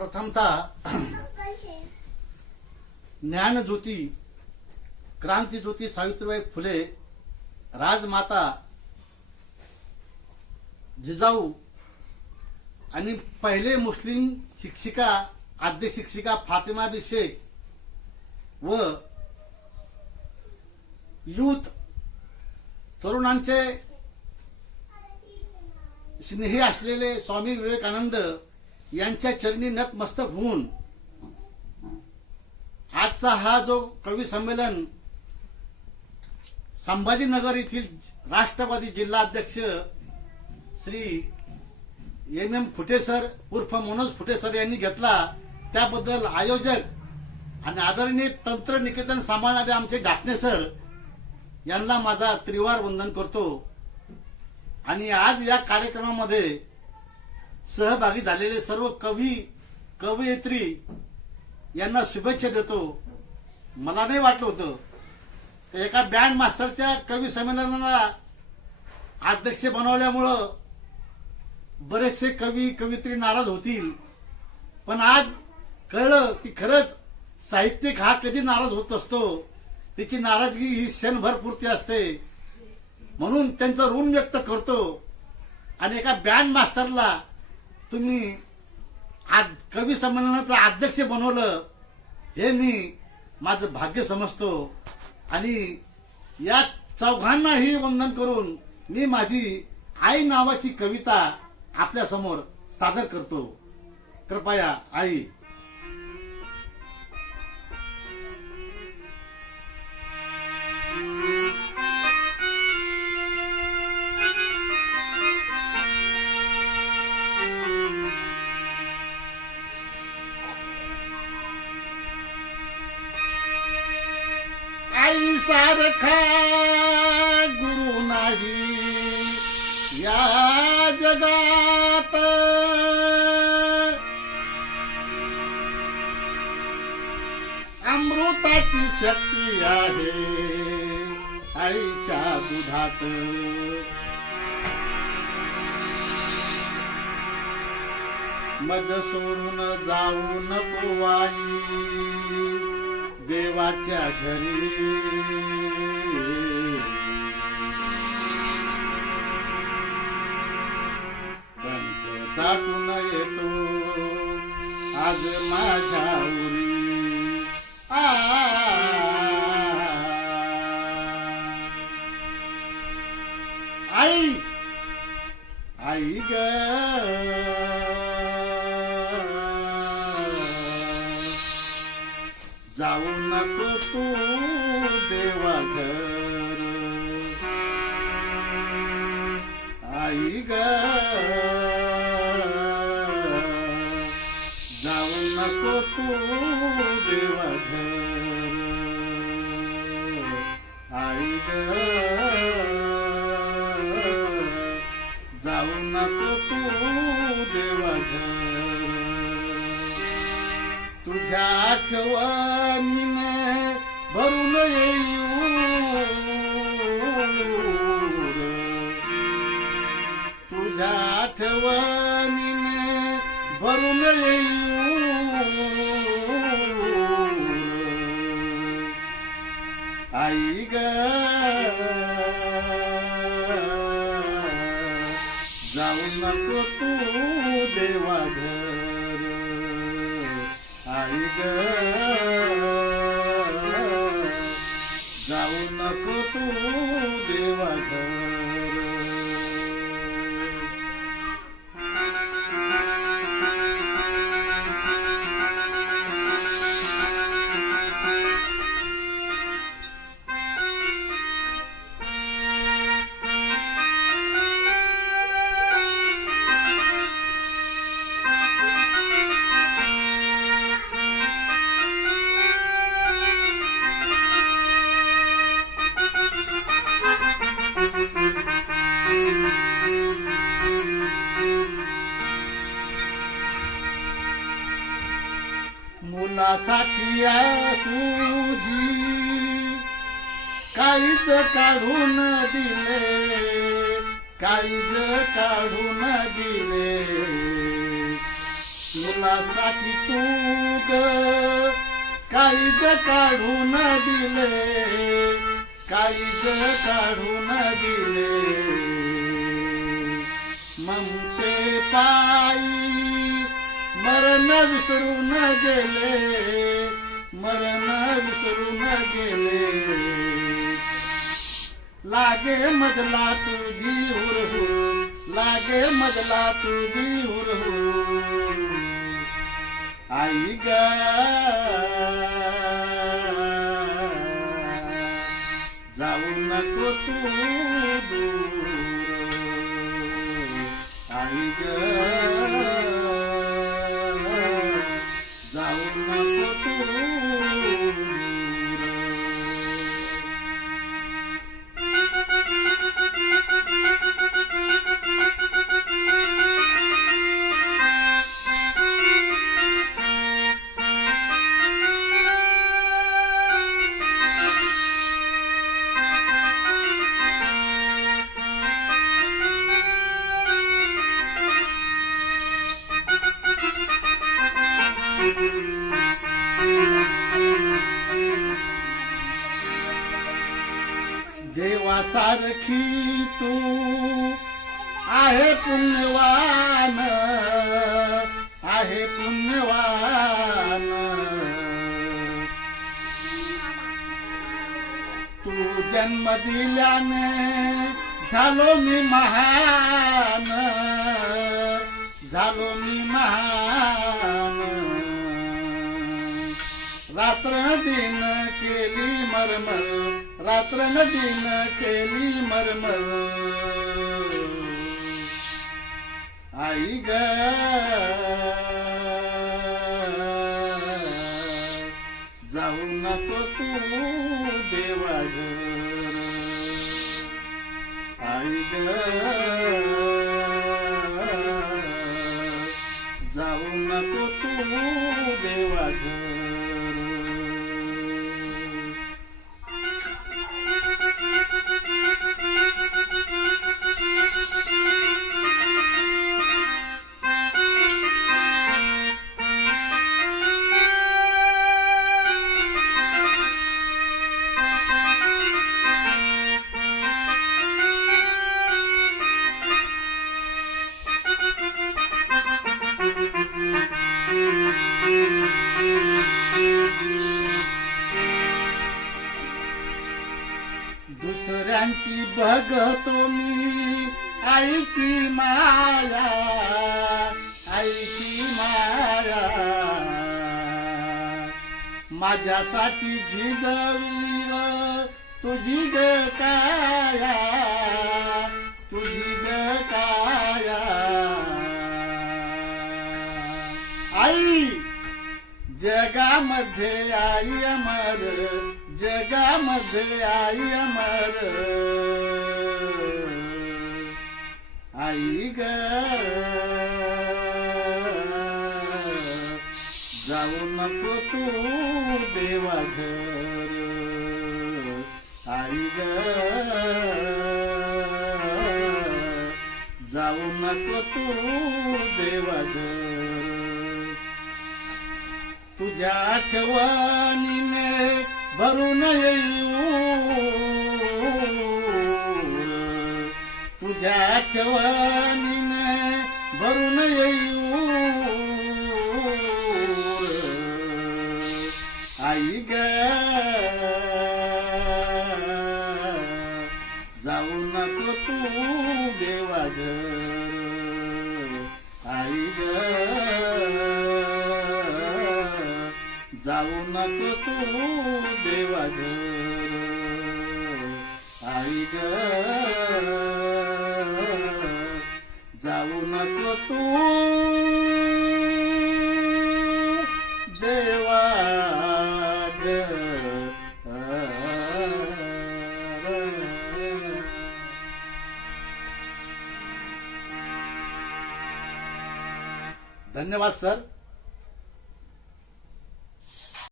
प्रथमतः ज्ञानज्योती क्रांतिज्योती सावित्रीबाई फुले राजमाता जिजाऊ आणि पहिले मुस्लिम शिक्षिका आद्य शिक्षिका फातिमा बी शेख व यूथ तरुणांचे स्नेही असलेले स्वामी विवेकानंद यांच्या चरणी नतमस्तक होऊन आजचा हा जो कवी संमेलन संभाजीनगर येथील राष्ट्रवादी जिल्हाध्यक्ष श्री एम फुटे सर उर्फ मनोज फुटे सर यांनी घेतला, त्याबद्दल आयोजक आणि आदरणीय तंत्र निकेतन सांभाळणारे आमचे डाकणे सर यांना माझा त्रिवार वंदन करतो। आणि आज या कार्यक्रमामध्ये सहभागी झालेले सर्व कवी कवयित्री यांना शुभेच्छा देतो। मला नाही वाटलं होतं एका बँड मास्टरच्या कवी संमेलनाला अध्यक्ष बनवल्यामुळं बरेचसे कवी कवयित्री नाराज होतील, पण आज कळलं की खरंच साहित्यिक हा कधी नाराज होत असतो, त्याची नाराजगी ही क्षणभर पुरती असते, म्हणून त्यांचं ऋण व्यक्त करतो। आणि एका बँड मास्टरला तुम्ही कवी संमेलनाचं अध्यक्ष बनवलं हे मी माझं भाग्य समजतो। आणि या चौघांनाही वंदन करून मी माझी आई नावाची कविता आपल्या समोर सादर करतो। कृपया आई। आई सारखा गुरु नाही या जगात, अमृताची शक्ती आहे आईच्या दुधात। मज सोडून जाऊ नको आई देवाच्या घरी, कंठ दाटून येतो आज माझ्या उरी। आई आई ग जाऊ नको तू देवा घर, आई ग जाऊ नको तू देवा घर, आई ग जाऊ नको तू देवा घर। तुझ्या आठवणीने भरून येऊ, तुझ्या आठवणीने भरून येऊ, आई ग जाऊ नको तू देवा घर, आई ग जाऊ नको तू देवा घर। मुलासाठी तुझी काळीज काढून दिले, काळीज काढून दिले, मुलासाठी तू ग काळीज काढून दिले, काळीज काढून दिले, ममते पायी मरण विसरून गेले, मरण विसरून गेले. लागे मजला तुझी हुरहुर, लागे मजला तुझी हुरहुर, आई ग जाऊ नको तू दूर, आई ग जाऊ नको तू दूर. देवासारखी तू आहे पुण्यवान, आहे पुण्यवान, तू जन्म दिल्याने झालो मी महान, झालो मी महान. रात्र दिन केली मरमर, रात्र दिन केली मरमर, आई ग जाऊ नको तू देवाघर, आई ग जाऊ नको तू देवाघर. दुसऱ्यांची बघतो मी आईची माया, आईची माया, माझ्यासाठी झिजवली ग तुझी ग काया, तुझी ग काया. आई जगामध्ये आई अमर, जगामध्ये आई अमर, आई ग जाऊ नको तू देवाघर, आई ग जाऊ नको तू देवाघर. तुझ्या आठवणीने भरून येऊ, तुझ्या आठवणीने भरून येऊ, आई ग जाऊ नको तू देवाघर, आई ग जाऊ नको तू देवाघर, आई ग जाऊ नको तू देवाघर. धन्यवाद सर.